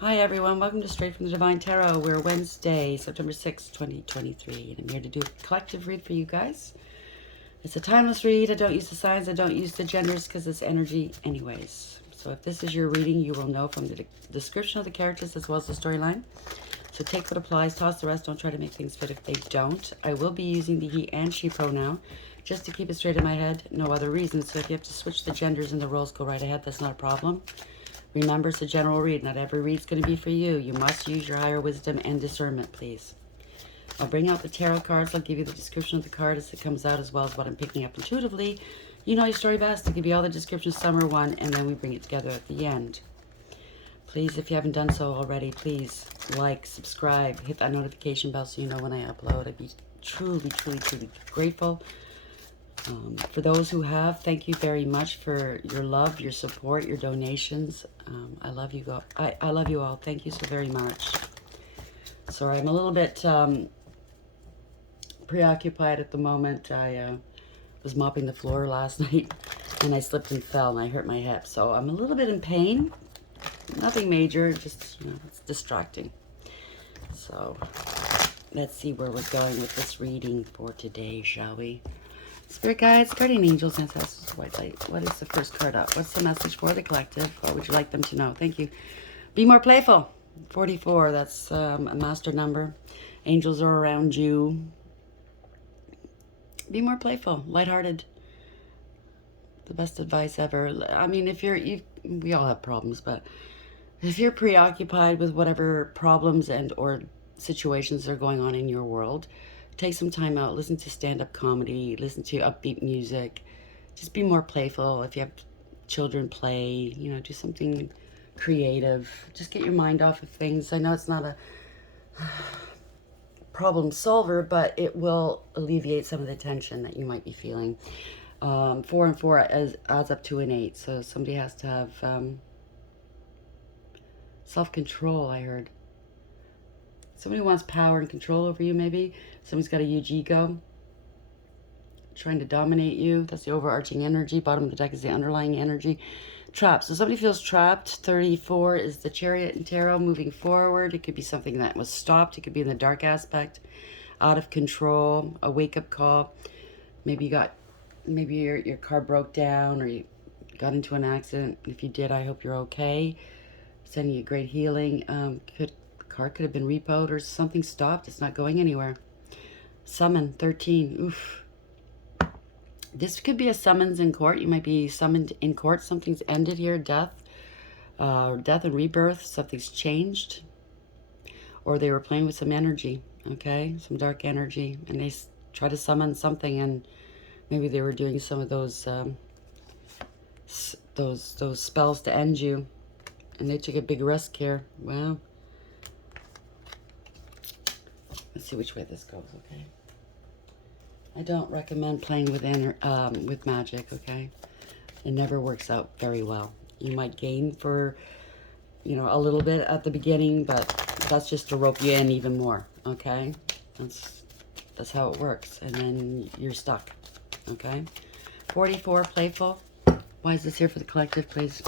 Hi everyone, welcome to Straight from the Divine Tarot. We're Wednesday, September 6th, 2023, and I'm here to do a collective read for you guys. It's a timeless read. I don't use the signs, I don't use the genders because it's energy anyways. So if this is your reading, you will know from the description of the characters as well as the storyline. So take what applies, toss the rest, don't try to make things fit if they don't. I will be using the he and she pronoun just to keep it straight in my head, no other reason. So if you have to switch the genders and the roles, go right ahead, that's not a problem. Remember, it's a general read. Not every read's going to be for you. You must use your higher wisdom and discernment, please. I'll bring out the tarot cards. I'll give you the description of the card as it comes out, as well as what I'm picking up intuitively. You know your story best. I'll give you all the descriptions, some are one, and then we bring it together at the end. Please, if you haven't done so already, please like, subscribe, hit that notification bell so you know when I upload. I'd be truly, truly, truly grateful. For those who have, thank you very much for your love, your support, your donations. I love you. I love you all. Thank you so very much. Sorry, I'm a little bit preoccupied at the moment. I was mopping the floor last night and I slipped and fell and I hurt my hip. So I'm a little bit in pain. Nothing major, just, it's distracting. So let's see where we're going with this reading for today, shall we? Spirit guides, guardian angels, ancestors, white light. What is the first card up? What's the message for the collective? What would you like them to know? Thank you. Be more playful. 44, that's a master number. Angels are around you. Be more playful, lighthearted. The best advice ever. I mean, if we all have problems, but if you're preoccupied with whatever problems and or situations that are going on in your world, take some time out, listen to stand-up comedy, listen to upbeat music, just be more playful. If you have children, play, do something creative. Just get your mind off of things. I know it's not a problem solver, but it will alleviate some of the tension that you might be feeling. 4 and 4 adds up to an 8, so somebody has to have self-control, I heard. Somebody wants power and control over you, maybe. Somebody's got a huge ego, trying to dominate you. That's the overarching energy. Bottom of the deck is the underlying energy. Trapped. So somebody feels trapped. 34 is the Chariot and Tarot, moving forward. It could be something that was stopped. It could be in the dark aspect, out of control, a wake-up call. Maybe your car broke down or you got into an accident. If you did, I hope you're okay. Sending you great healing. Car could have been repoed or something stopped. It's not going anywhere. Summon, 13. Oof. This could be a summons in court. You might be summoned in court. Something's ended here. Death and rebirth. Something's changed. Or they were playing with some energy, okay? Some dark energy. And they try to summon something, and maybe they were doing some of those spells to end you. And they took a big risk here. Well, let's see which way this goes, okay? I don't recommend playing with magic, okay? It never works out very well. You might gain for, a little bit at the beginning, but that's just to rope you in even more, okay? That's how it works, and then you're stuck, okay? 44, playful. Why is this here for the collective, please?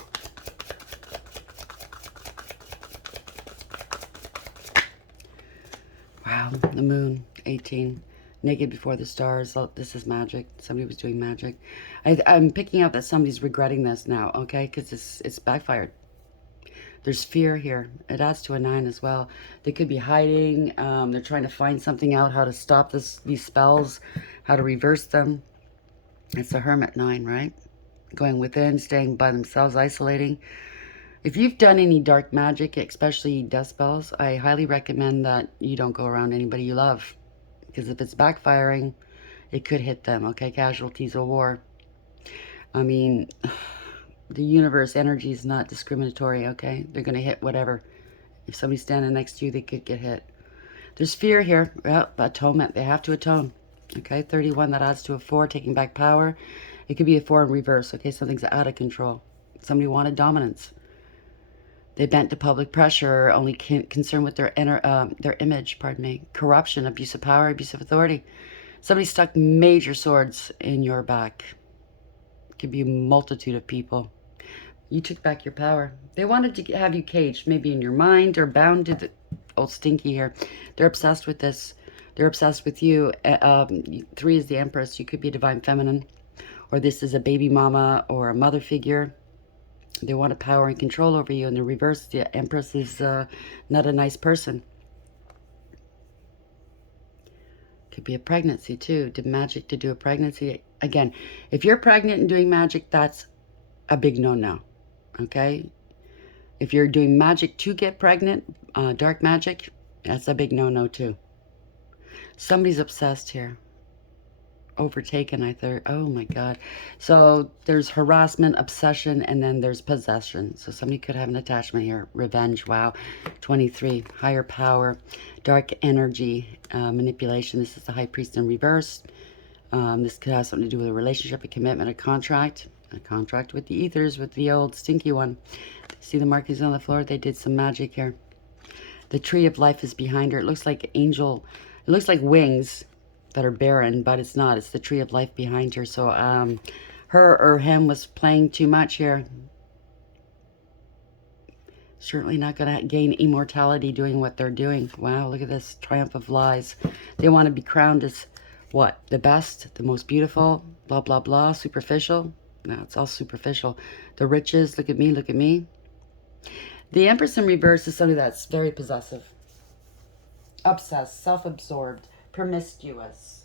Wow, the moon, 18. Naked before the stars. Oh, this is magic. Somebody was doing magic. I'm picking up that somebody's regretting this now, okay? Because it's backfired. There's fear here. It adds to a 9 as well. They could be hiding. They're trying to find something out, how to stop these spells, how to reverse them. It's a Hermit 9, right? Going within, staying by themselves, isolating. If you've done any dark magic, especially death spells, I highly recommend that you don't go around anybody you love. Because if it's backfiring, it could hit them, okay? Casualties of war. I mean, the universe energy is not discriminatory, okay? They're going to hit whatever. If somebody's standing next to you, they could get hit. There's fear here. Well, atonement. They have to atone. Okay, 31, that adds to a 4, taking back power. It could be a 4 in reverse, okay? Something's out of control. Somebody wanted dominance. They bent to public pressure, only concerned with their image, pardon me. Corruption, abuse of power, abuse of authority. Somebody stuck major swords in your back. It could be a multitude of people. You took back your power. They wanted to have you caged, maybe in your mind or bound to the old stinky here. They're obsessed with this. They're obsessed with you. 3 is the Empress. You could be a divine feminine, or this is a baby mama or a mother figure. They want a power and control over you. In the reverse, the Empress is not a nice person. Could be a pregnancy too. Did magic to do a pregnancy. Again, if you're pregnant and doing magic, that's a big no-no. Okay? If you're doing magic to get pregnant, dark magic, that's a big no-no too. Somebody's obsessed here. Overtaken, I thought. Oh my God. So there's harassment, obsession, and then there's possession. So somebody could have an attachment here. Revenge, wow. 23, higher power, dark energy, manipulation. This is the High Priest in reverse. This could have something to do with a relationship, a commitment, a contract with the ethers, with the old stinky one. See the markings on the floor? They did some magic here. The tree of life is behind her. It looks like angel. It looks like wings that are barren, but it's not. It's the tree of life behind her. So her or him was playing too much here. Certainly not going to gain immortality doing what they're doing. Wow, look at this. Triumph of lies. They want to be crowned as what? The best, the most beautiful, blah, blah, blah, superficial. No, it's all superficial. The riches, look at me, look at me. The Empress in reverse is somebody that's very possessive, obsessed, self-absorbed, promiscuous,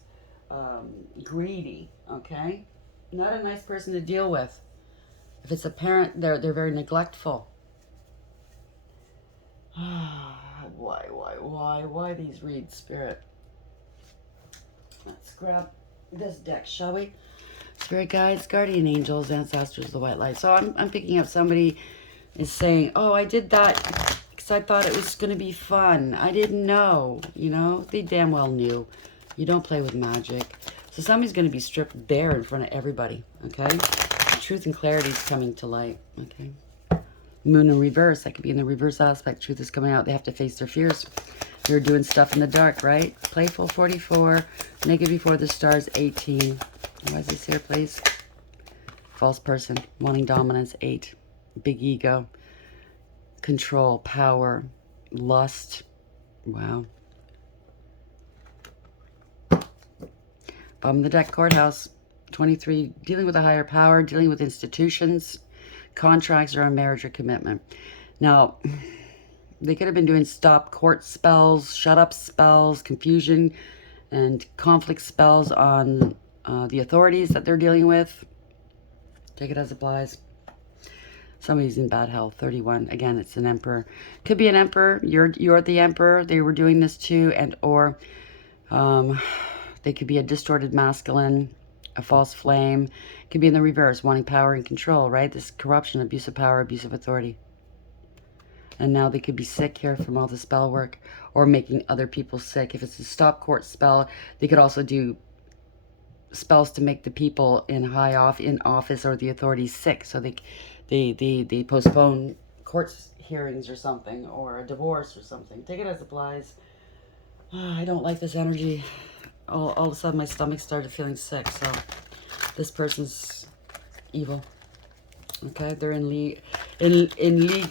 greedy, okay? Not a nice person to deal with. If it's a parent, they're very neglectful. Why these reads, Spirit? Let's grab this deck, shall we? Spirit guides, guardian angels, ancestors, the white light. So I'm picking up somebody is saying, oh, I did that because I thought it was going to be fun. I didn't know, you know. They damn well knew. You don't play with magic. So somebody's going to be stripped bare in front of everybody, okay? Truth and clarity is coming to light, okay? Moon in reverse. That could be in the reverse aspect. Truth is coming out. They have to face their fears. They're doing stuff in the dark, right? Playful, 44. Naked before the stars, 18. Why is this here, please? False person. Wanting dominance, 8. Big ego. Control, power, lust. Wow. Bottom of the deck, courthouse. 23. Dealing with a higher power. Dealing with institutions. Contracts or a marriage or commitment. Now, they could have been doing stop court spells, shut up spells, confusion and conflict spells on the authorities that they're dealing with. Take it as it applies. Somebody's in bad health. 31. Again, it's an emperor. Could be an emperor. You're the emperor. They were doing this too, and or they could be a distorted masculine, a false flame. Could be in the reverse, wanting power and control, right? This corruption, abuse of power, abuse of authority. And now they could be sick here from all the spell work or making other people sick. If it's a stop court spell, they could also do spells to make the people in office or the authorities sick. So they postpone court hearings or something, or a divorce or something. Take it as it applies. I don't like this energy. All of a sudden my stomach started feeling sick. So this person's evil. Okay, they're in league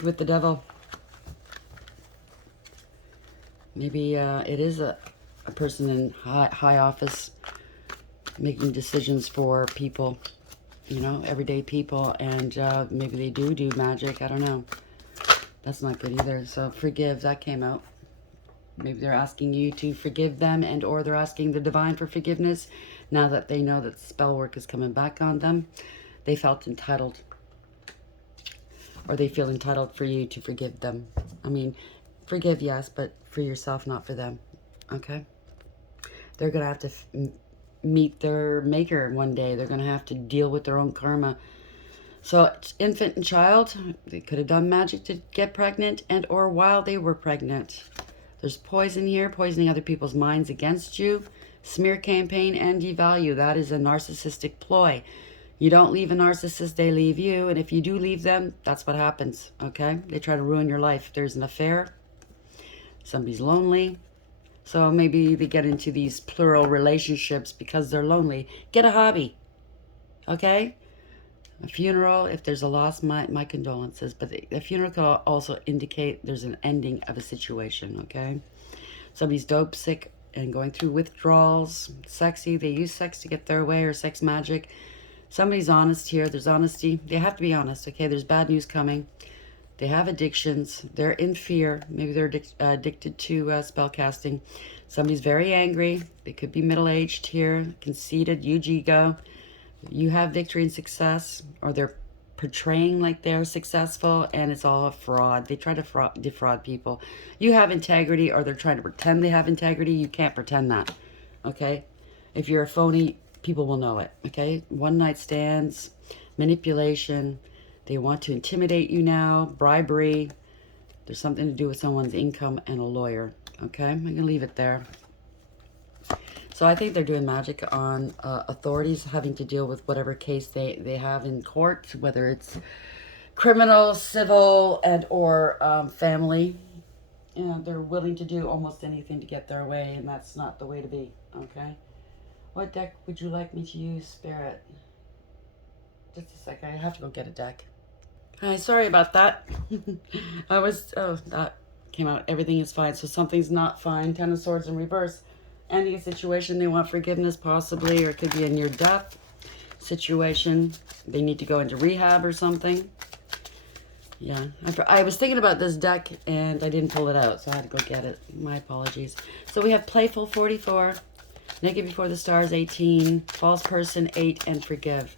with the devil. Maybe it is a person in high office making decisions for people, you know, everyday people, and maybe they do magic. I don't know. That's not good either. So forgive, that came out. Maybe they're asking you to forgive them, and or they're asking the divine for forgiveness. Now that they know that spell work is coming back on them, they felt entitled, or they feel entitled for you to forgive them. I mean, forgive, yes, but for yourself, not for them. Okay? They're going to have to meet their maker one day. They're going to have to deal with their own karma. So infant and child, they could have done magic to get pregnant, and or while they were pregnant. There's poison here, poisoning other people's minds against you. Smear campaign and devalue. That is a narcissistic ploy. You don't leave a narcissist, they leave you. And if you do leave them, that's what happens, okay? They try to ruin your life. There's an affair. Somebody's lonely. So maybe they get into these plural relationships because they're lonely. Get a hobby, okay? A funeral, if there's a loss, my condolences. But the funeral could also indicate there's an ending of a situation, okay? Somebody's dope sick and going through withdrawals. Sexy, they use sex to get their way, or sex magic. Somebody's honest here. There's honesty. They have to be honest, okay? There's bad news coming. They have addictions. They're in fear. Maybe they're addicted to spell casting. Somebody's very angry. They could be middle-aged here. Conceited, huge ego. You have victory and success, or they're portraying like they're successful, and it's all a fraud. They try to defraud people. You have integrity, or they're trying to pretend they have integrity. You can't pretend that, okay? If you're a phony, people will know it, okay? One-night stands, manipulation. They want to intimidate you now, bribery. There's something to do with someone's income and a lawyer, okay? I'm going to leave it there. So I think they're doing magic on authorities having to deal with whatever case they have in court, whether it's criminal, civil, and or family. You know, they're willing to do almost anything to get their way, and that's not the way to be, okay? What deck would you like me to use, Spirit? Just a second, I have to go get a deck. Hi, sorry about that. That came out. Everything is fine, so something's not fine. Ten of Swords in reverse. Ending a situation, they want forgiveness possibly, or it could be a near-death situation. They need to go into rehab or something. Yeah, I was thinking about this deck and I didn't pull it out, so I had to go get it. My apologies. So we have Playful 44, Naked Before the Stars 18, False Person 8, and Forgive.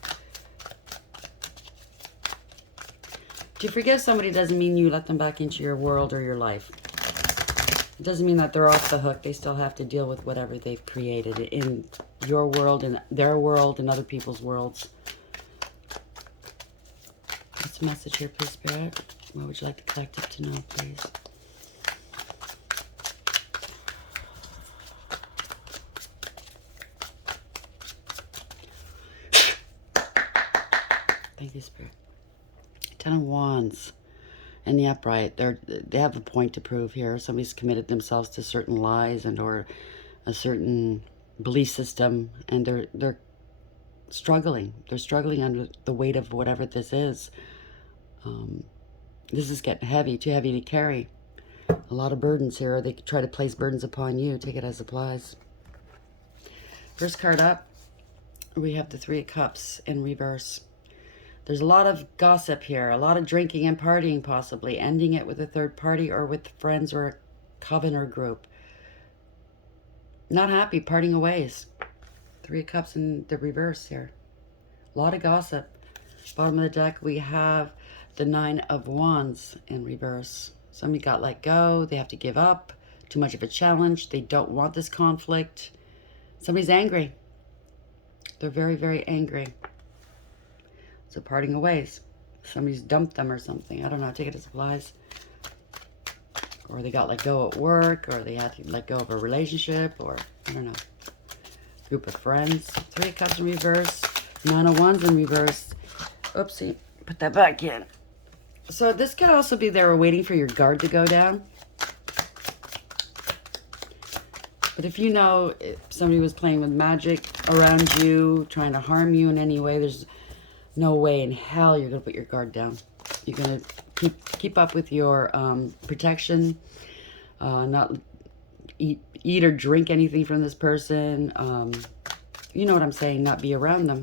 To forgive somebody doesn't mean you let them back into your world or your life. It doesn't mean that they're off the hook. They still have to deal with whatever they've created in your world, in their world, and other people's worlds. What's the message here, please, Spirit? What would you like the collective to know, please? Thank you, Spirit. Ten of Wands. And the upright, they have a point to prove here. Somebody's committed themselves to certain lies and or a certain belief system, and they're struggling. They're struggling under the weight of whatever this is. This is getting heavy, too heavy to carry. A lot of burdens here. They try to place burdens upon you. Take it as applies. First card up, we have the Three of Cups in reverse. There's a lot of gossip here, a lot of drinking and partying possibly, ending it with a third party or with friends or a coven or group. Not happy, parting of ways. Three of Cups in the reverse here. A lot of gossip. Bottom of the deck, we have the Nine of Wands in reverse. Somebody got let go. They have to give up. Too much of a challenge. They don't want this conflict. Somebody's angry. They're very, very angry. So parting of ways. Somebody's dumped them or something. I don't know. Take it as applies. Or they got let go at work. Or they had to let go of a relationship. Or, I don't know. Group of friends. Three of Cups in reverse. Nine of Wands in reverse. Oopsie. Put that back in. So this could also be they were waiting for your guard to go down. But if you know if somebody was playing with magic around you, trying to harm you in any way, there's no way in hell you're going to put your guard down. You're going to keep up with your protection, not eat or drink anything from this person. You know what I'm saying, not be around them.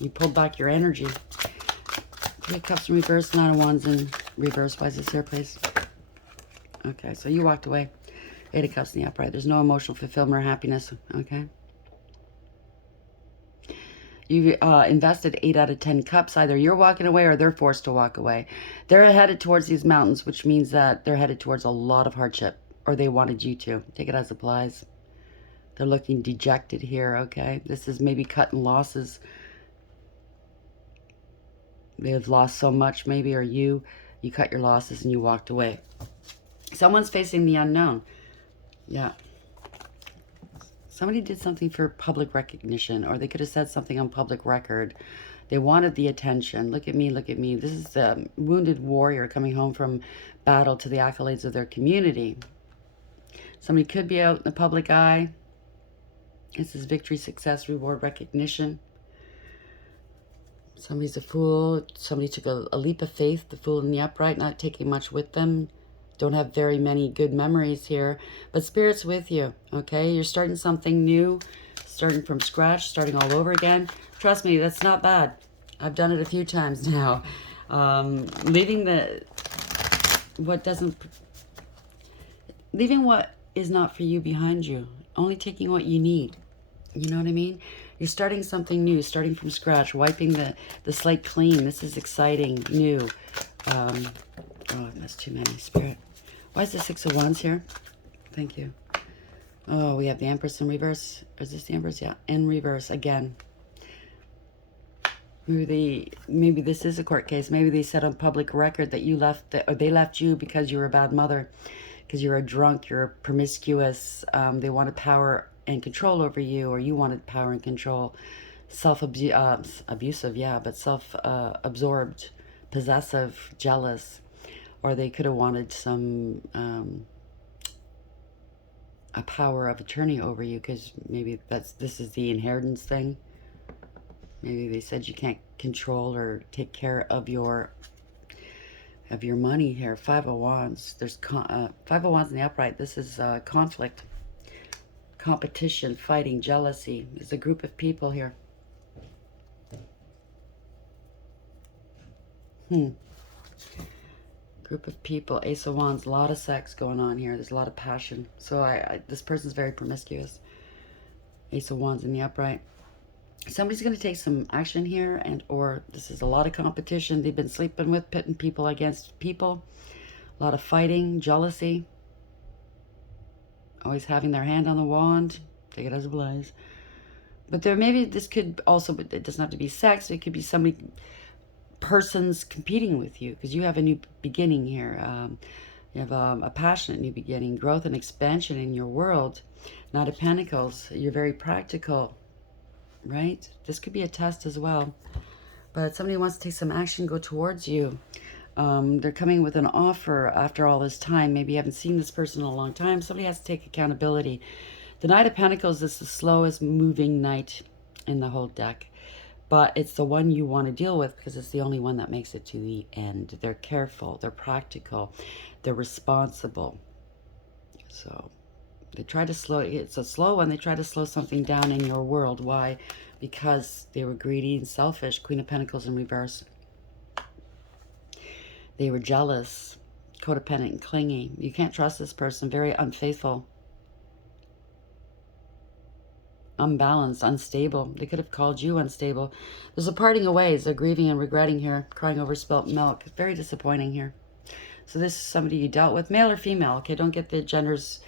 You pulled back your energy. Three of Cups in reverse, Nine of Wands in reverse. Why is this here, please? Okay, so you walked away. Eight of Cups in the upright. There's no emotional fulfillment or happiness, okay? You invested 8 out of 10 cups. Either you're walking away or they're forced to walk away. They're headed towards these mountains, which means that they're headed towards a lot of hardship, or they wanted you to. Take it as applies. They're looking dejected here, okay? This is maybe cutting losses. They have lost so much, maybe, or you cut your losses and you walked away. Someone's facing the unknown. Yeah. Somebody did something for public recognition, or they could have said something on public record. They wanted the attention. Look at me, look at me. This is the wounded warrior coming home from battle to the accolades of their community. Somebody could be out in the public eye. This is victory, success, reward, recognition. Somebody's a fool. Somebody took a leap of faith. The fool in the upright, not taking much with them. Don't have very many good memories here. But Spirit's with you, okay? You're starting something new. Starting from scratch. Starting all over again. Trust me, that's not bad. I've done it a few times now. Leaving what is not for you behind you. Only taking what you need. You know what I mean? You're starting something new, starting from scratch, wiping the slate clean. This is exciting, new. Oh, that's too many, Spirit. Why is the Six of Wands here? Thank you. Oh, we have the Empress in reverse. Is this the Empress? Yeah, in reverse again. Maybe this is a court case. Maybe they said on public record that you left, or they left you because you were a bad mother, because you're a drunk, you're promiscuous. They wanted power and control over you, or you wanted power and control. Abusive, yeah, but self-absorbed, possessive, jealous. Or they could have wanted some a power of attorney over you, because maybe this is the inheritance thing. Maybe they said you can't control or take care of your money here. Five of Wands. There's Five of Wands in the upright. This is conflict, competition, fighting, jealousy. There's a group of people here. Group of people. Ace of Wands. A lot of sex going on here. There's a lot of passion. So this person's very promiscuous. Ace of Wands in the upright. Somebody's going to take some action here, or this is a lot of competition. They've been sleeping with, pitting people against people. A lot of fighting, jealousy. Always having their hand on the wand. Take it as it lies. But this could also, but it doesn't have to be sex. It could be persons competing with you, because you have a new beginning here. You have a passionate new beginning, growth and expansion in your world. Knight of Pentacles. You're very practical. Right? This could be a test as well. But somebody wants to take some action, go towards you. They're coming with an offer after all this time. Maybe you haven't seen this person in a long time. Somebody has to take accountability. The Knight of Pentacles is the slowest moving knight in the whole deck. But it's the one you want to deal with, because it's the only one that makes it to the end. They're careful. They're practical. They're responsible. So they try to slow, it's a slow one. They try to slow something down in your world. Why? Because they were greedy and selfish. Queen of Pentacles in reverse. They were jealous, codependent and clingy. You can't trust this person. Very unfaithful. Unbalanced, unstable. They could have called you unstable. There's a parting of ways. They're grieving and regretting here. Crying over spilt milk. Very disappointing here. So this is somebody you dealt with. Male or female. Okay, don't get the genders.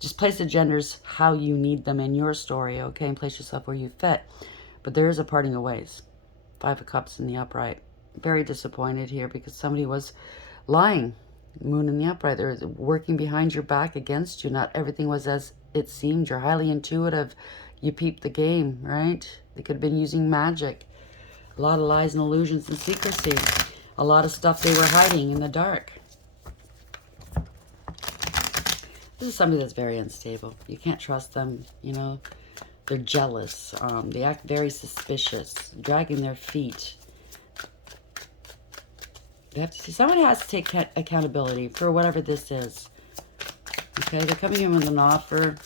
Just place the genders how you need them in your story, okay? And place yourself where you fit. But there is a parting of ways. Five of Cups in the upright. Very disappointed here, because somebody was lying. Moon in the upright. They're working behind your back against you. Not everything was as it seemed. You're highly intuitive. You peeped the game, right? They could have been using magic. A lot of lies and illusions and secrecy. A lot of stuff they were hiding in the dark. This is somebody that's very unstable. You can't trust them, you know. They're jealous. They act very suspicious, dragging their feet. Somebody has to take accountability for whatever this is. Okay, they're coming in with an offer.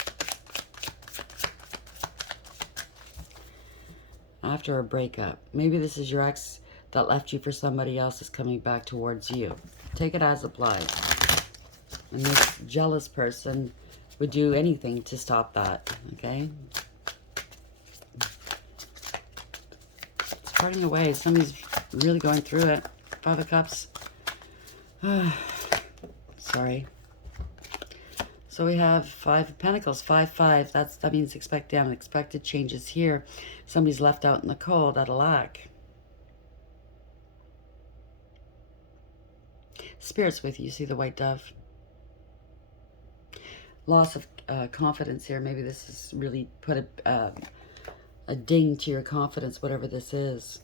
After a breakup. Maybe this is your ex that left you for somebody else is coming back towards you. Take it as applied. And this jealous person would do anything to stop that, okay? It's parting away. Somebody's really going through it. Five of Cups. Sorry. So we have Five of Pentacles. 5-5. That means expect the unexpected changes here. Somebody's left out in the cold out of lack. Spirit's with you. See the white dove? Loss of confidence here. Maybe this has really put a ding to your confidence, whatever this is.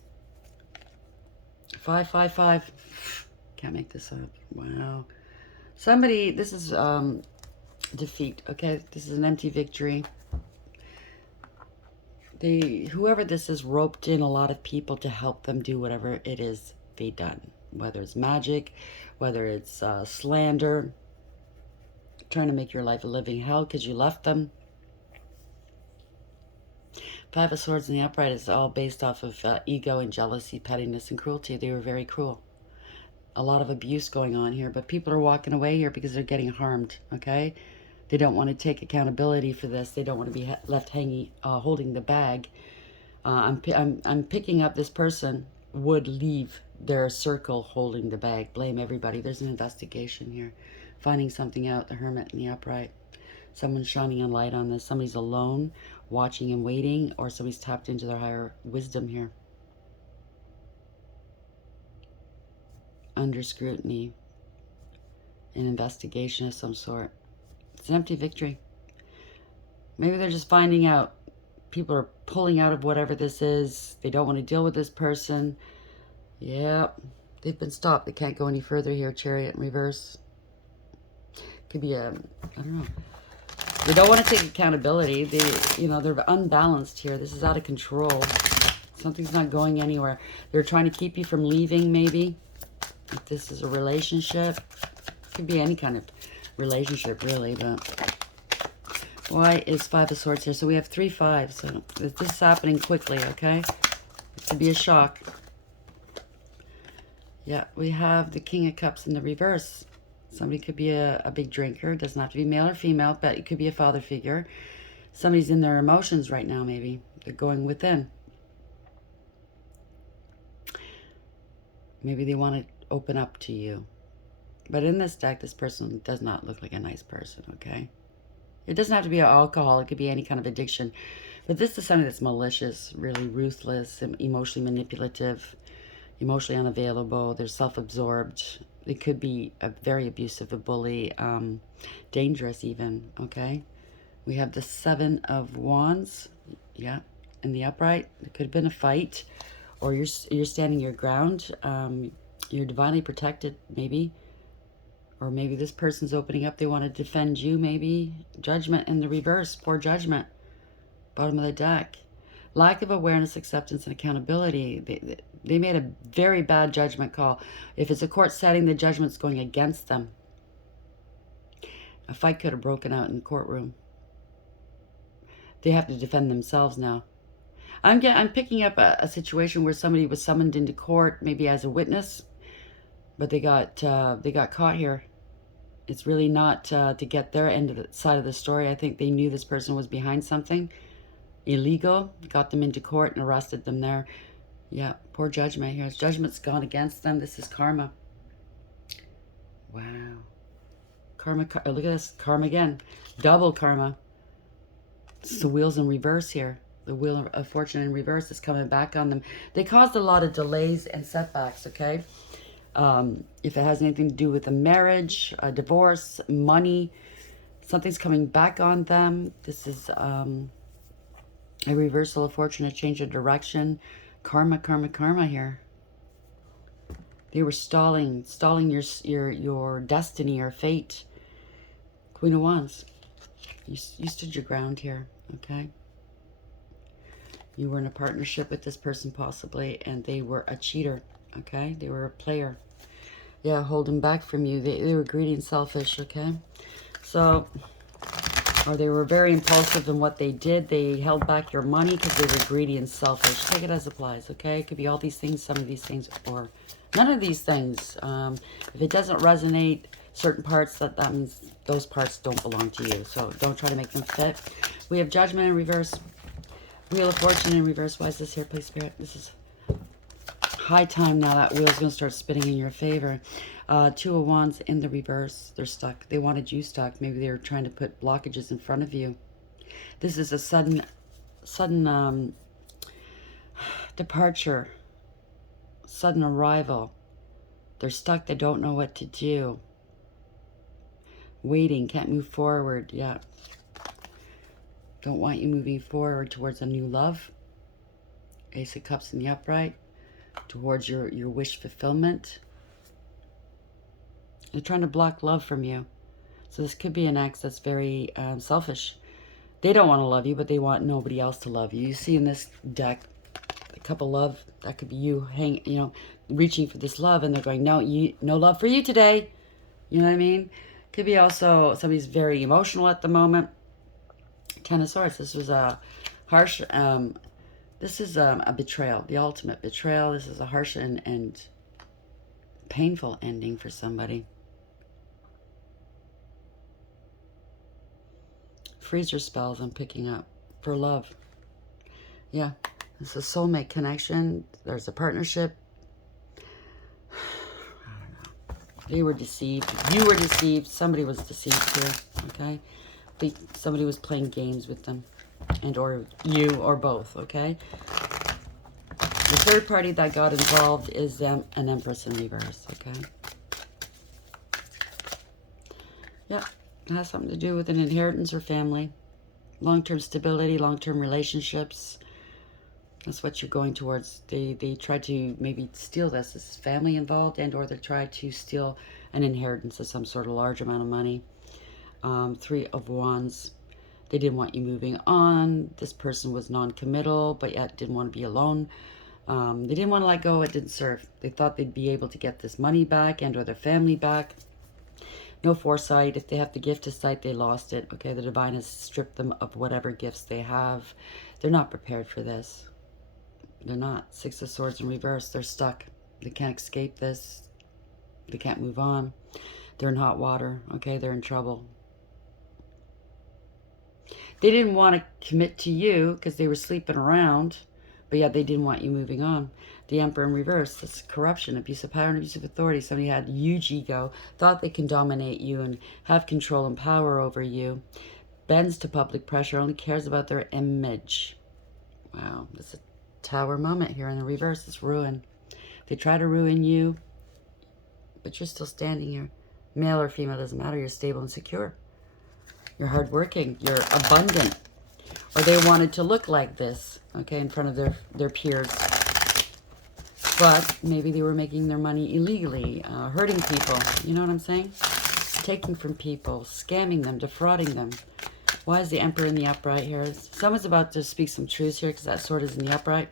5-5-5. Can't make this up. Wow. Somebody, this is defeat, okay? This is an empty victory. Whoever this is roped in a lot of people to help them do whatever it is they done. Whether it's magic, whether it's slander, trying to make your life a living hell because you left them. Five of Swords in the upright is all based off of ego and jealousy, pettiness, and cruelty. They were very cruel. A lot of abuse going on here, but people are walking away here because they're getting harmed, okay? They don't want to take accountability for this. They don't want to be left hanging, holding the bag. I'm picking up this person would leave their circle holding the bag. Blame everybody. There's an investigation here. Finding something out. The Hermit in the upright. Someone's shining a light on this. Somebody's alone, watching and waiting, or somebody's tapped into their higher wisdom here. Under scrutiny. An investigation of some sort. It's an empty victory. Maybe they're just finding out. People are pulling out of whatever this is. They don't want to deal with this person. Yep. They've been stopped. They can't go any further here. Chariot in reverse. Could be a, I don't know. They don't want to take accountability. They're unbalanced here. This is out of control. Something's not going anywhere. They're trying to keep you from leaving, maybe. If this is a relationship. Could be any kind of relationship, really, but why is Five of Swords here? So we have 3 5s. So this is happening quickly, okay? It could be a shock. Yeah, we have the King of Cups in the reverse. Somebody could be a big drinker. It doesn't have to be male or female, but it could be a father figure. Somebody's in their emotions right now, maybe. They're going within. Maybe they want to open up to you. But in this deck, this person does not look like a nice person, okay? It doesn't have to be alcohol. It could be any kind of addiction. But this is somebody that's malicious, really ruthless, and emotionally manipulative, emotionally unavailable. They're self-absorbed. They could be a very abusive, a bully, dangerous even, okay? We have the 7 of Wands, yeah, in the upright. It could have been a fight, or you're standing your ground. You're divinely protected, maybe. Or maybe this person's opening up. They want to defend you, maybe. Judgment in the reverse. Poor judgment. Bottom of the deck. Lack of awareness, acceptance, and accountability. They made a very bad judgment call. If it's a court setting, the judgment's going against them. A fight could have broken out in the courtroom. They have to defend themselves now. I'm picking up a situation where somebody was summoned into court, maybe as a witness, but they got caught here. It's really not to get their end of the side of the story. I think they knew this person was behind something illegal, got them into court and arrested them there. Yeah, poor judgment here. Judgment's gone against them. This is karma. Wow. Karma, look at this. Karma again. Double karma. It's the wheels in reverse here. The wheel of fortune in reverse is coming back on them. They caused a lot of delays and setbacks, okay? If it has anything to do with a marriage, a divorce, money, something's coming back on them. This is a reversal of fortune, a change of direction. Karma, karma, karma here. They were stalling your destiny or fate. Queen of Wands. You stood your ground here, okay? You were in a partnership with this person possibly, and they were a cheater, okay? They were a player. Yeah, holding back from you. They were greedy and selfish, okay? So, or they were very impulsive in what they did. They held back your money because they were greedy and selfish. Take it as applies, okay? It could be all these things, some of these things, or none of these things. If it doesn't resonate, certain parts, that means those parts don't belong to you. So don't try to make them fit. We have Judgment in reverse. Wheel of Fortune in reverse. Why is this here, please, Spirit? This is high time now. That wheel's going to start spinning in your favor. 2 of Wands in the reverse. They're stuck. They wanted you stuck. Maybe they were trying to put blockages in front of you. This is a sudden departure. Sudden arrival. They're stuck. They don't know what to do. Waiting. Can't move forward. Yeah. Don't want you moving forward towards a new love. Ace of Cups in the upright. Towards your wish fulfillment. They're trying to block love from you. So this could be an ex that's very selfish. They don't want to love you, but they want nobody else to love you. You see in this deck, a couple love, that could be you reaching for this love, and they're going, no, no love for you today. You know what I mean? Could be also somebody's very emotional at the moment. Ten of Swords. This was a harsh, this is a betrayal, the ultimate betrayal. This is a harsh and painful ending for somebody. Freezer spells I'm picking up for love. Yeah, it's a soulmate connection. There's a partnership. They were deceived. You were deceived. Somebody was deceived here. Okay, somebody was playing games with them, and or you or both. Okay. The third party that got involved is an Empress in reverse. Okay. Yeah, it has something to do with an inheritance or family, long-term stability, long-term relationships. That's what you're going towards. They tried to maybe steal this. Is family involved, and or they tried to steal an inheritance of some sort of large amount of money. Three of Wands. They didn't want you moving on. This person was non-committal, but yet didn't want to be alone. They didn't want to let go. It didn't serve. They thought they'd be able to get this money back and or their family back. No foresight. If they have the gift of sight, they lost it. Okay, the divine has stripped them of whatever gifts they have. They're not prepared for this. They're not. Six of Swords in reverse. They're stuck. They can't escape this. They can't move on. They're in hot water. Okay, they're in trouble. They didn't want to commit to you because they were sleeping around, but yet they didn't want you moving on. The Emperor in reverse. That's corruption, abuse of power, and abuse of authority. Somebody had huge ego, thought they can dominate you and have control and power over you. Bends to public pressure, only cares about their image. Wow, this is a Tower moment here in the reverse. It's ruin. They try to ruin you, but you're still standing here. Male or female, doesn't matter. You're stable and secure. You're hardworking. You're abundant. Or they wanted to look like this, okay, in front of their peers. But maybe they were making their money illegally, hurting people. You know what I'm saying? Taking from people, scamming them, defrauding them. Why is the Emperor in the upright here? Someone's about to speak some truths here because that sword is in the upright.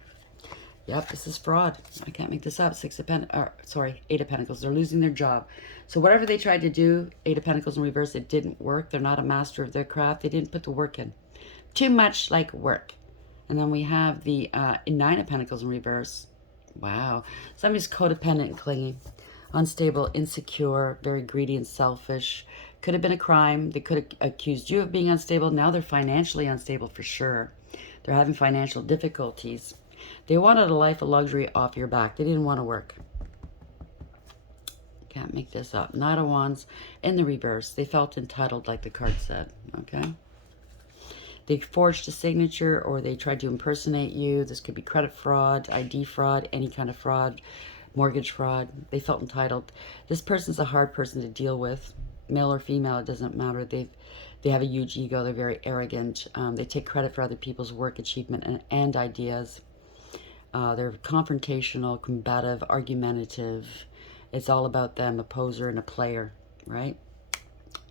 Yep, this is fraud. I can't make this up. Eight of Pentacles. They're losing their job. So whatever they tried to do, Eight of Pentacles in reverse, it didn't work. They're not a master of their craft. They didn't put the work in. Too much like work. And then we have the Nine of Pentacles in reverse. Wow. Somebody's codependent and clingy. Unstable, insecure, very greedy and selfish. Could have been a crime. They could have accused you of being unstable. Now they're financially unstable for sure. They're having financial difficulties. They wanted a life of luxury off your back. They didn't want to work. Can't make this up. Knight of Wands in the reverse. They felt entitled, like the card said. Okay. They forged a signature or they tried to impersonate you. This could be credit fraud, ID fraud, any kind of fraud, mortgage fraud. They felt entitled. This person's a hard person to deal with. Male or female, it doesn't matter. They have a huge ego. They're very arrogant. They take credit for other people's work, achievement, and ideas. They're confrontational, combative, argumentative. It's all about them, a poser and a player, right?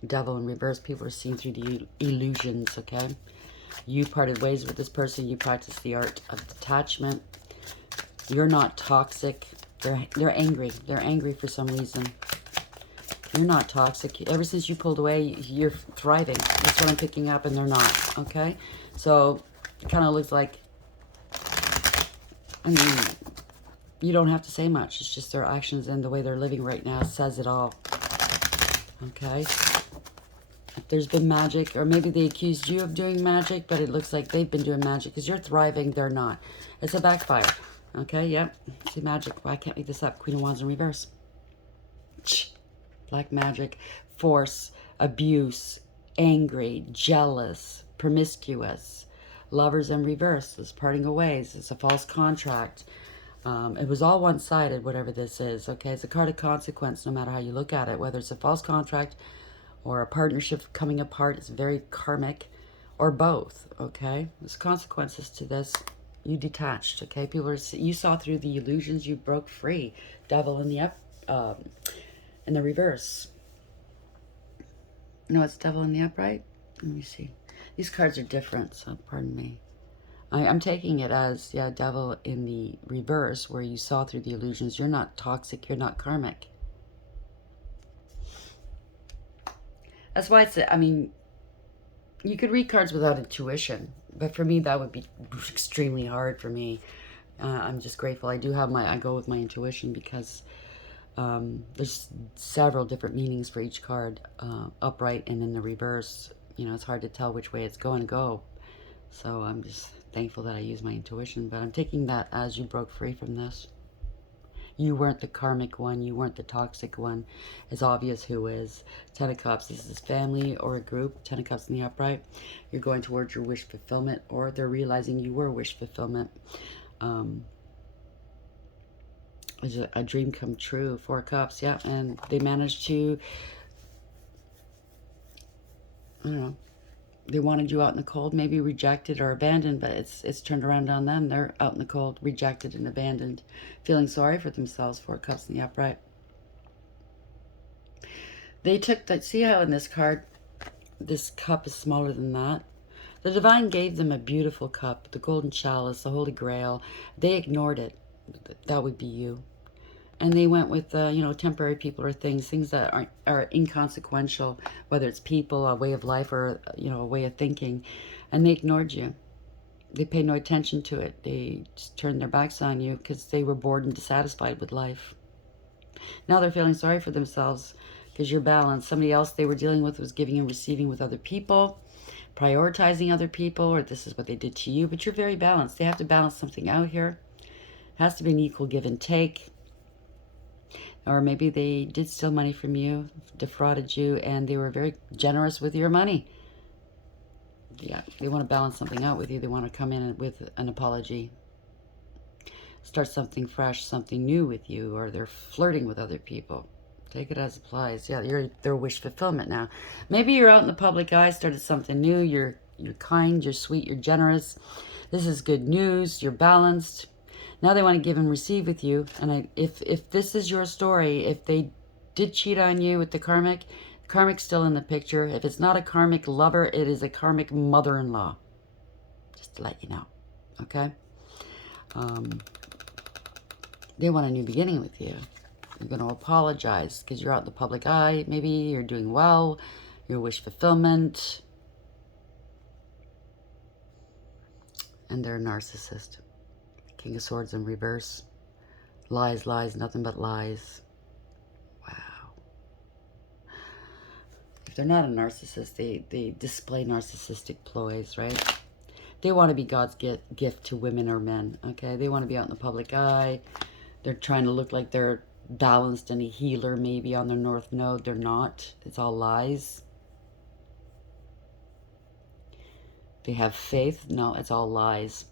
Devil in reverse. People are seeing through the illusions, okay? You parted ways with this person. You practice the art of detachment. You're not toxic. They're angry. They're angry for some reason. You're not toxic. Ever since you pulled away, you're thriving. That's what I'm picking up, and they're not, okay? So it kind of looks like, I mean, you don't have to say much. It's just their actions and the way they're living right now says it all, okay? If there's been magic, or maybe they accused you of doing magic, but it looks like they've been doing magic because you're thriving, they're not. It's a backfire, okay? Yep. See, magic. Well, I can't make this up. Queen of Wands in reverse. Black magic, force, abuse, angry, jealous, promiscuous. Lovers in reverse. It's parting of ways. It's a false contract. It was all one-sided, whatever this is, okay? It's a card of consequence no matter how you look at it. Whether it's a false contract or a partnership coming apart, it's very karmic, or both, okay? There's consequences to this. You detached, okay? You saw through the illusions. You broke free. Devil in the in the reverse. No, it's devil in the upright. Let me see. These cards are different, so pardon me. I'm taking it as, yeah, devil in the reverse, where you saw through the illusions. You're not toxic. You're not karmic. That's why it's, I mean, you could read cards without intuition, but for me, that would be extremely hard for me. I'm just grateful. I do have I go with my intuition because there's several different meanings for each card, upright and in the reverse. You know, it's hard to tell which way it's going to go. So I'm just thankful that I use my intuition, but I'm taking that as you broke free from this. You weren't the karmic one. You weren't the toxic one. It's obvious who is. Ten of Cups. This is family or a group. Ten of Cups in the upright. You're going towards your wish fulfillment, or they're realizing you were wish fulfillment. It's a dream come true. Four of Cups. Yeah, and they managed to, I don't know, they wanted you out in the cold, maybe rejected or abandoned, but it's turned around on them. They're out in the cold, rejected and abandoned, feeling sorry for themselves. Four Cups in the upright. They took that. See how in this card, this cup is smaller than that? The divine gave them a beautiful cup, the golden chalice, the holy grail. They ignored it. That would be you. And they went with, you know, temporary people or things that are inconsequential, whether it's people, a way of life, or, you know, a way of thinking. And they ignored you. They paid no attention to it. They just turned their backs on you because they were bored and dissatisfied with life. Now they're feeling sorry for themselves because you're balanced. Somebody else they were dealing with was giving and receiving with other people, prioritizing other people, or this is what they did to you. But you're very balanced. They have to balance something out here. It has to be an equal give and take. Or maybe they did steal money from you, defrauded you, and they were very generous with your money. Yeah, they want to balance something out with you. They want to come in with an apology. Start something fresh, something new with you, or they're flirting with other people. Take it as it applies. Yeah, you're their wish fulfillment now. Maybe you're out in the public eye, started something new. You're kind, you're sweet, you're generous. This is good news. You're balanced. Now they want to give and receive with you. And if this is your story, if they did cheat on you with the karmic's still in the picture. If it's not a karmic lover, it is a karmic mother-in-law. Just to let you know. Okay? They want a new beginning with you. You're going to apologize because you're out in the public eye. Maybe you're doing well. Your wish fulfillment. And they're a narcissist. King of Swords in reverse. Lies, lies, nothing but lies. Wow. If they're not a narcissist, they display narcissistic ploys, right? They want to be God's gift to women or men, okay? They want to be out in the public eye. They're trying to look like they're balanced and a healer maybe on their north node. They're not. It's all lies. They have faith. No, it's all lies.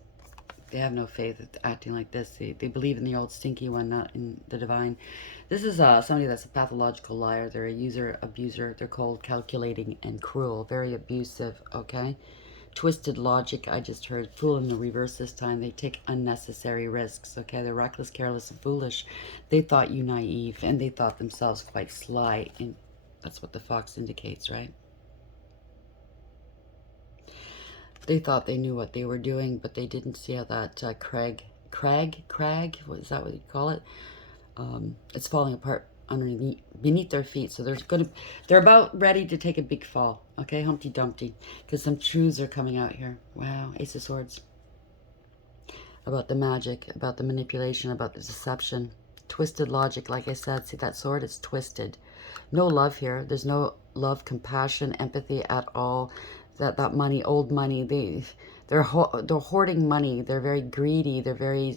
They have no faith acting like this. They believe in the old stinky one, not in the divine. This is somebody that's a pathological liar. They're a user, abuser. They're cold, calculating, and cruel. Very abusive, okay? Twisted logic, I just heard. Fool in the reverse this time. They take unnecessary risks, okay? They're reckless, careless, and foolish. They thought you naive, and they thought themselves quite sly. And that's what the fox indicates, right? They thought they knew what they were doing, but they didn't see how that crag, what is that what you call it? It's falling apart beneath their feet. So they're about ready to take a big fall. Okay, Humpty Dumpty, because some truths are coming out here. Wow, Ace of Swords. About the magic, about the manipulation, about the deception. Twisted logic, like I said. See that sword? It's twisted. No love here. There's no love, compassion, empathy at all. That money, old money, they're hoarding money. They're very greedy. They're very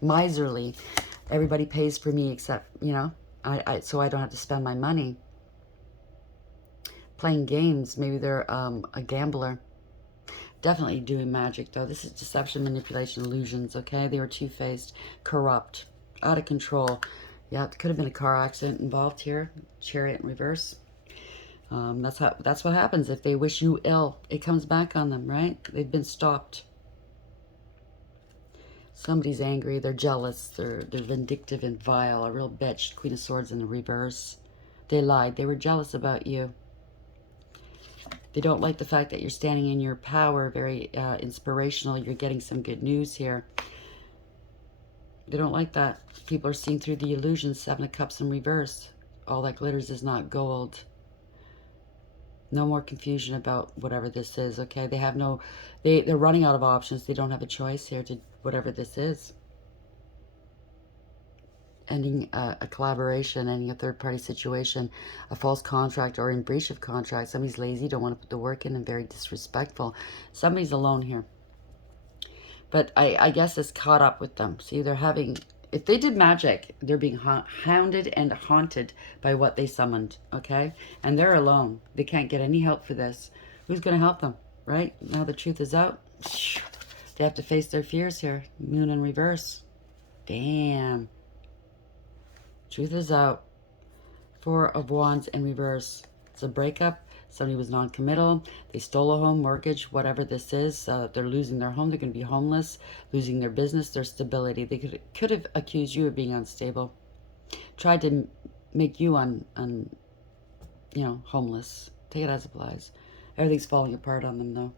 miserly. Everybody pays for me except, you know, so I don't have to spend my money. Playing games. Maybe they're a gambler. Definitely doing magic, though. This is deception, manipulation, illusions, okay? They were two-faced, corrupt, out of control. Yeah, it could have been a car accident involved here. Chariot in reverse. That's what happens if they wish you ill. It comes back on them, right? They've been stopped. Somebody's angry. They're jealous. They're vindictive and vile. A real bitch. Queen of Swords in the reverse. They lied. They were jealous about you. They don't like the fact that you're standing in your power, very inspirational. You're getting some good news here. They don't like that. People are seeing through the illusion. Seven of Cups in reverse. All that glitters is not gold. No more confusion about whatever this is, okay? They have no... They're running out of options. They don't have a choice here to whatever this is. Ending a collaboration, ending a third-party situation, a false contract or in breach of contract. Somebody's lazy, don't want to put the work in, and very disrespectful. Somebody's alone here. But I guess it's caught up with them. See, they're having... If they did magic, they're being hounded and haunted by what they summoned, okay? And they're alone. They can't get any help for this. Who's going to help them, right? Now the truth is out. They have to face their fears here. Moon in reverse. Damn. Truth is out. Four of Wands in reverse. It's a breakup. Somebody was non-committal. They stole a home, mortgage, whatever this is. They're losing their home. They're going to be homeless, losing their business, their stability. They could have accused you of being unstable. Tried to make you homeless. Take it as it applies. Everything's falling apart on them, though.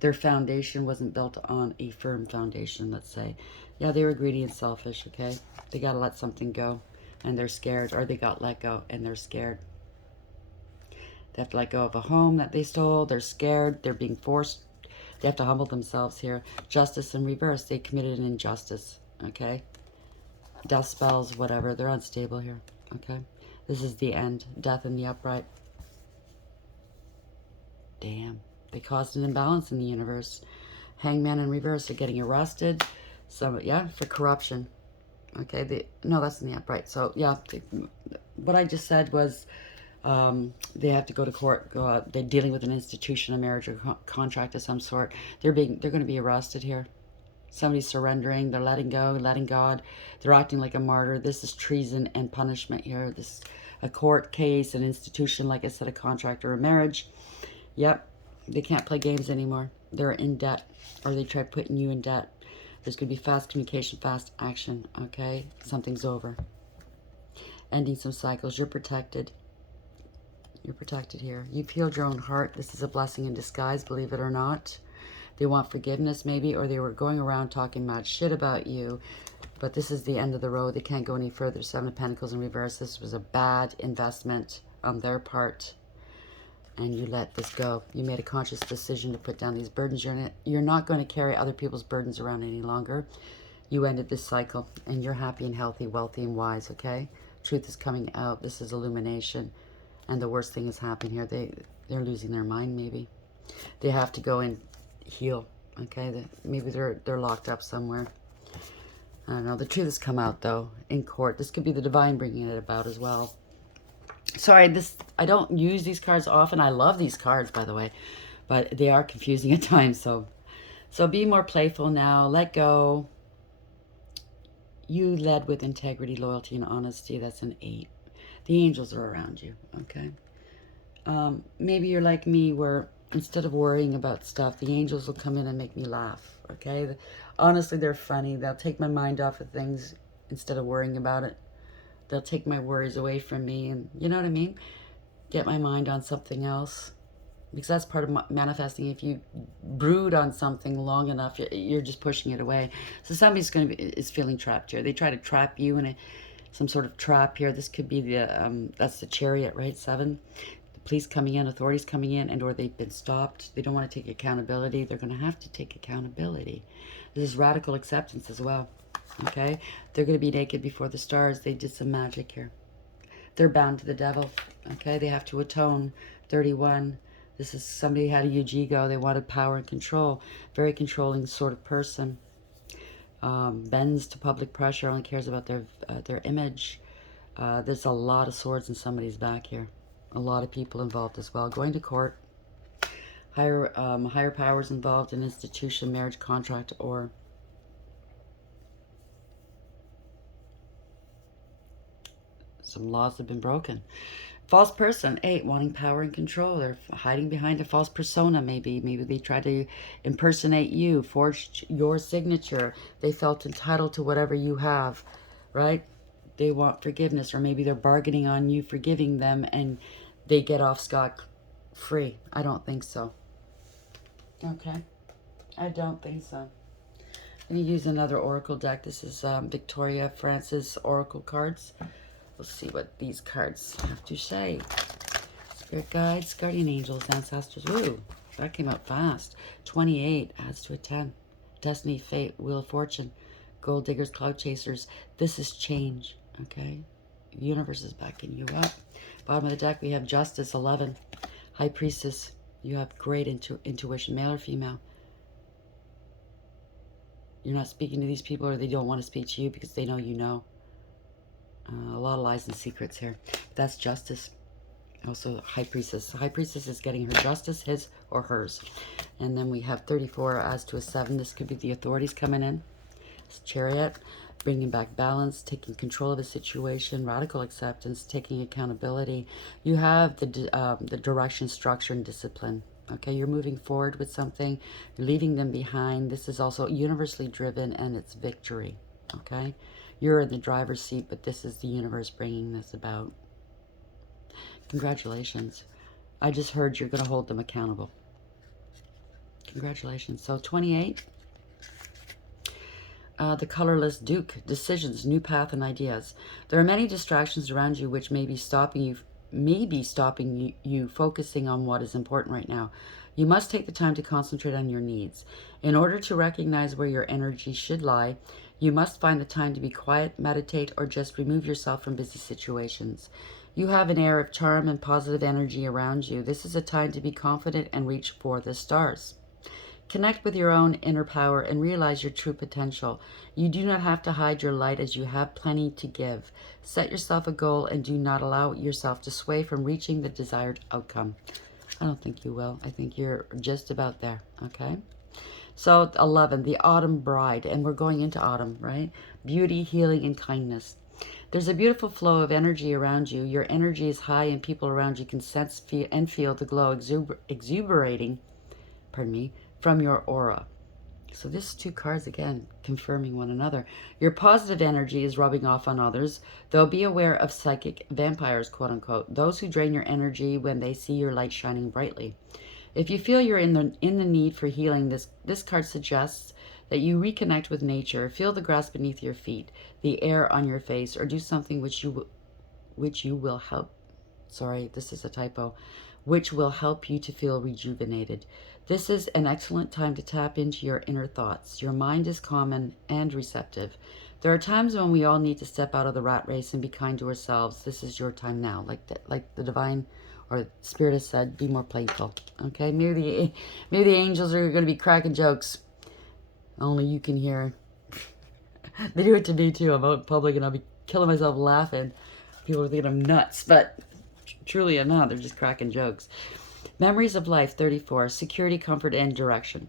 Their foundation wasn't built on a firm foundation, let's say. Yeah, they were greedy and selfish, okay? They got to let something go, and they're scared. Or they got let go, and they're scared. They have to let go of a home that they stole. They're scared. They're being forced. They have to humble themselves here. Justice in reverse. They committed an injustice, okay? Death spells, whatever. They're unstable here, okay? This is the end. Death in the upright. Damn. They caused an imbalance in the universe. Hangman in reverse. They're getting arrested. So, yeah, for corruption. Okay, no, that's in the upright. So, yeah, what I just said was they have to go to court. They're dealing with an institution, a marriage or contract of some sort. They're going to be arrested here. Somebody's surrendering. They're letting go, letting God. They're acting like a martyr. This is treason and punishment here. This a court case, an institution, like I said, a contract or a marriage. Yep, they can't play games anymore. They're in debt, or they try putting you in debt. There's going to be fast communication, fast action, okay? Something's over. Ending some cycles. You're protected. You're protected here. You've healed your own heart. This is a blessing in disguise, believe it or not. They want forgiveness, maybe, or they were going around talking mad shit about you. But this is the end of the road. They can't go any further. Seven of Pentacles in reverse. This was a bad investment on their part. And you let this go. You made a conscious decision to put down these burdens. You're not going to carry other people's burdens around any longer. You ended this cycle, and you're happy and healthy, wealthy and wise, okay? Truth is coming out. This is illumination. And the worst thing is happening here. They're losing their mind, maybe. They have to go and heal, okay? Maybe they're locked up somewhere. I don't know. The truth has come out, though, in court. This could be the divine bringing it about as well. Sorry, I don't use these cards often. I love these cards, by the way, but they are confusing at times. So be more playful now. Let go. You led with integrity, loyalty, and honesty. That's an 8. The angels are around you, okay? Maybe you're like me, where instead of worrying about stuff, the angels will come in and make me laugh, okay? Honestly, they're funny. They'll take my mind off of things instead of worrying about it. They'll take my worries away from me, and you know what I mean? Get my mind on something else. Because that's part of manifesting. If you brood on something long enough, you're just pushing it away. So somebody's is feeling trapped here. They try to trap you in some sort of trap here. This could be that's the Chariot, right? 7. The police coming in, authorities coming in, and or they've been stopped. They don't want to take accountability. They're going to have to take accountability. This is radical acceptance as well. Okay, they're going to be naked before the stars. They did some magic here. They're bound to the devil. Okay, they have to atone. 31. This is somebody had a huge ego. They wanted power and control. Very controlling sort of person. Bends to public pressure. Only cares about their image. There's a lot of swords in somebody's back here. A lot of people involved as well. Going to court. Higher powers involved in institution, marriage, contract, or some laws have been broken. False person, 8, wanting power and control. They're hiding behind a false persona, maybe. Maybe they try to impersonate you, forged your signature. They felt entitled to whatever you have, right? They want forgiveness, or maybe they're bargaining on you forgiving them, and they get off free. I don't think so. Okay. I don't think so. Let me use another oracle deck. This is Victoria Francis oracle cards. We'll see what these cards have to say. Spirit guides, guardian angels, ancestors. Ooh, that came out fast. 28 adds to a 10. Destiny, fate, wheel of fortune, gold diggers, cloud chasers. This is change, okay? The universe is backing you up. Bottom of the deck, we have justice, 11. High priestess, you have great intuition, male or female. You're not speaking to these people, or they don't want to speak to you because they know you know. A lot of lies and secrets here. That's justice. Also, high priestess. The high priestess is getting her justice, his or hers. And then we have 34 as to a 7. This could be the authorities coming in. It's chariot, bringing back balance, taking control of a situation, radical acceptance, taking accountability. You have the direction, structure, and discipline. Okay, you're moving forward with something, you're leaving them behind. This is also universally driven, and it's victory. Okay, you're in the driver's seat, but this is the universe bringing this about. Congratulations. I just heard you're going to hold them accountable. Congratulations. So 28. The colorless Duke. Decisions, new path, and ideas. There are many distractions around you which may be stopping you focusing on what is important right now. You must take the time to concentrate on your needs. In order to recognize where your energy should lie, you must find the time to be quiet, meditate, or just remove yourself from busy situations. You have an air of charm and positive energy around you. This is a time to be confident and reach for the stars. Connect with your own inner power and realize your true potential. You do not have to hide your light, as you have plenty to give. Set yourself a goal and do not allow yourself to sway from reaching the desired outcome. I don't think you will. I think you're just about there, okay? So 11, the autumn bride, and we're going into autumn, right? Beauty, healing, and kindness. There's a beautiful flow of energy around you. Your energy is high, and people around you can sense and feel the glow exuberating, from your aura. So this 2 cards again confirming one another. Your positive energy is rubbing off on others. They'll be aware of psychic vampires, quote unquote, those who drain your energy when they see your light shining brightly. If you feel you're in the need for healing, this card suggests that you reconnect with nature, feel the grass beneath your feet, the air on your face, or do something which will help. Sorry, this is a typo. Which will help you to feel rejuvenated. This is an excellent time to tap into your inner thoughts. Your mind is calm and receptive. There are times when we all need to step out of the rat race and be kind to ourselves. This is your time now. Like the divine or spirit has said, be more playful. Okay, maybe the angels are going to be cracking jokes. Only you can hear. They do it to me too. I'm out in public and I'll be killing myself laughing. People are thinking I'm nuts, but truly I'm not. They're just cracking jokes. Memories of life, 34. Security, comfort, and direction.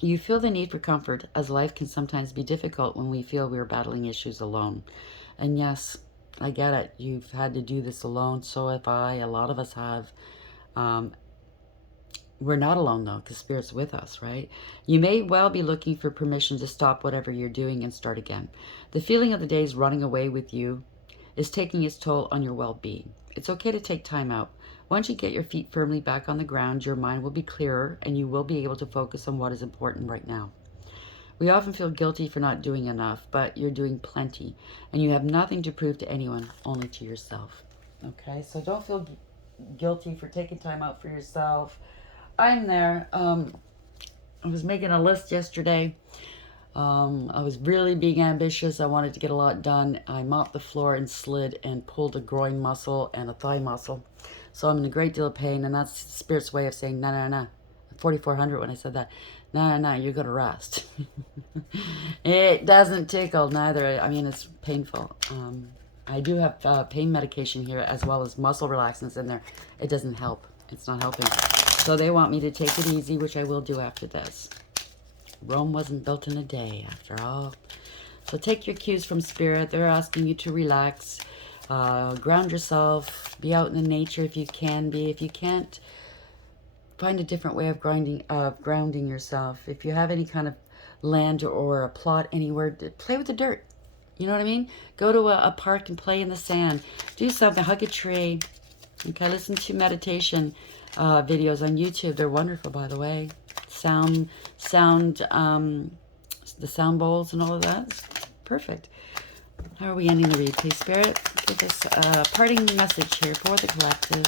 You feel the need for comfort, as life can sometimes be difficult when we feel we're battling issues alone. And yes, I get it. You've had to do this alone. So have I. A lot of us have. We're not alone, though, because Spirit's with us, right? You may well be looking for permission to stop whatever you're doing and start again. The feeling of the days running away with you is taking its toll on your well-being. It's okay to take time out. Once you get your feet firmly back on the ground, your mind will be clearer and you will be able to focus on what is important right now. We often feel guilty for not doing enough, but you're doing plenty, and you have nothing to prove to anyone, only to yourself. Okay, so don't feel guilty for taking time out for yourself. I'm there. I was making a list yesterday. I was really being ambitious. I wanted to get a lot done. I mopped the floor and slid and pulled a groin muscle and a thigh muscle. So I'm in a great deal of pain, and that's Spirit's way of saying, no. 4,400 when I said that. No, you're going to rest. It doesn't tickle neither. I mean, it's painful. I do have pain medication here as well as muscle relaxants in there. It doesn't help. It's not helping. So they want me to take it easy, which I will do after this. Rome wasn't built in a day, after all. So take your cues from Spirit. They're asking you to relax, ground yourself, be out in the nature if you can be. If you can't, find a different way of grounding yourself. If you have any kind of land or a plot anywhere, play with the dirt. You know what I mean? Go to a park and play in the sand. Do something. Hug a tree. Okay, listen to meditation. videos on YouTube. They're wonderful, by the way. The sound bowls and all of that. It's perfect. How are we ending the read? Please, Spirit, give us a parting message here for the collective.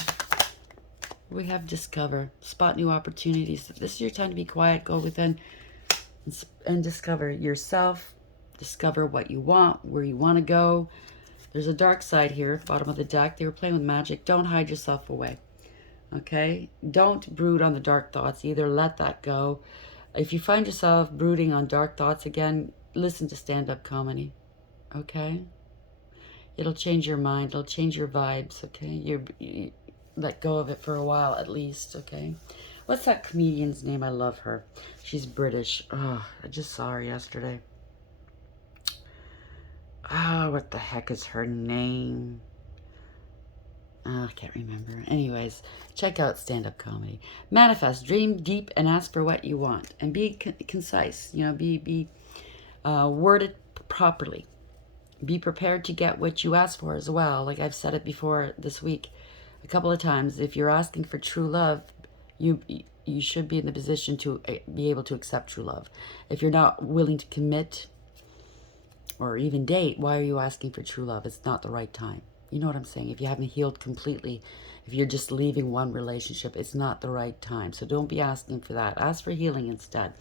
We have discover, spot new opportunities. This is your time to be quiet, go within, and discover yourself. Discover what you want, where you want to go. There's a dark side here, bottom of the deck. They were playing with magic. Don't hide yourself away. Okay? Don't brood on the dark thoughts. Either let that go. If you find yourself brooding on dark thoughts again, listen to stand-up comedy. Okay? It'll change your mind. It'll change your vibes. Okay? You let go of it for a while at least. Okay? What's that comedian's name? I love her. She's British. Oh, I just saw her yesterday. Ah, what the heck is her name? I can't remember. Anyways, check out stand-up comedy. Manifest, dream deep, and ask for what you want. And be concise. You know, be worded properly. Be prepared to get what you ask for as well. Like I've said it before this week a couple of times. If you're asking for true love, you should be in the position to be able to accept true love. If you're not willing to commit or even date, why are you asking for true love? It's not the right time. You know what I'm saying? If you haven't healed completely, if you're just leaving one relationship, it's not the right time. So don't be asking for that. Ask for healing instead.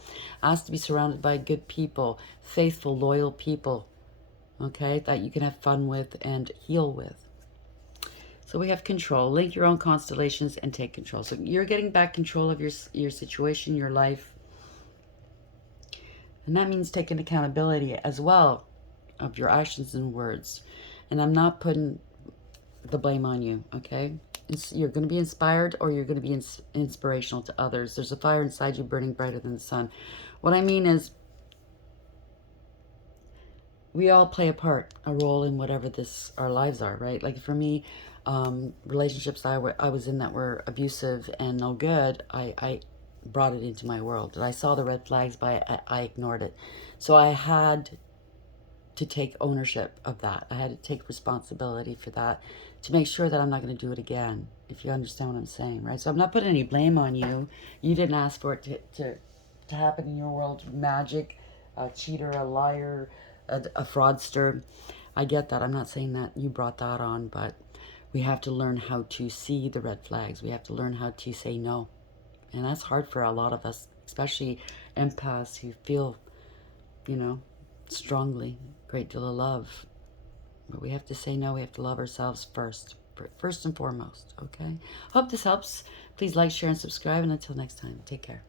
Ask to be surrounded by good people, faithful, loyal people, okay, that you can have fun with and heal with. So we have control. Link your own constellations and take control. So you're getting back control of your situation, your life. And that means taking accountability as well of your actions and words. And I'm not putting the blame on you, okay? You're going to be inspired or you're going to be inspirational to others. There's a fire inside you burning brighter than the sun. What I mean is we all play a role in whatever our lives are, right? Like for me, relationships I was in that were abusive and no good, I brought it into my world. And I saw the red flags, but I ignored it. So I had to take ownership of that. I had to take responsibility for that to make sure that I'm not going to do it again, if you understand what I'm saying, right? So I'm not putting any blame on you. You didn't ask for it to happen in your world. Magic, a cheater, a liar, a fraudster. I get that. I'm not saying that you brought that on, but we have to learn how to see the red flags. We have to learn how to say no. And that's hard for a lot of us, especially empaths who feel, you know, strongly, great deal of love. But we have to say no. We have to love ourselves first and foremost, okay? Hope this helps. Please like, share, and subscribe. And until next time, take care.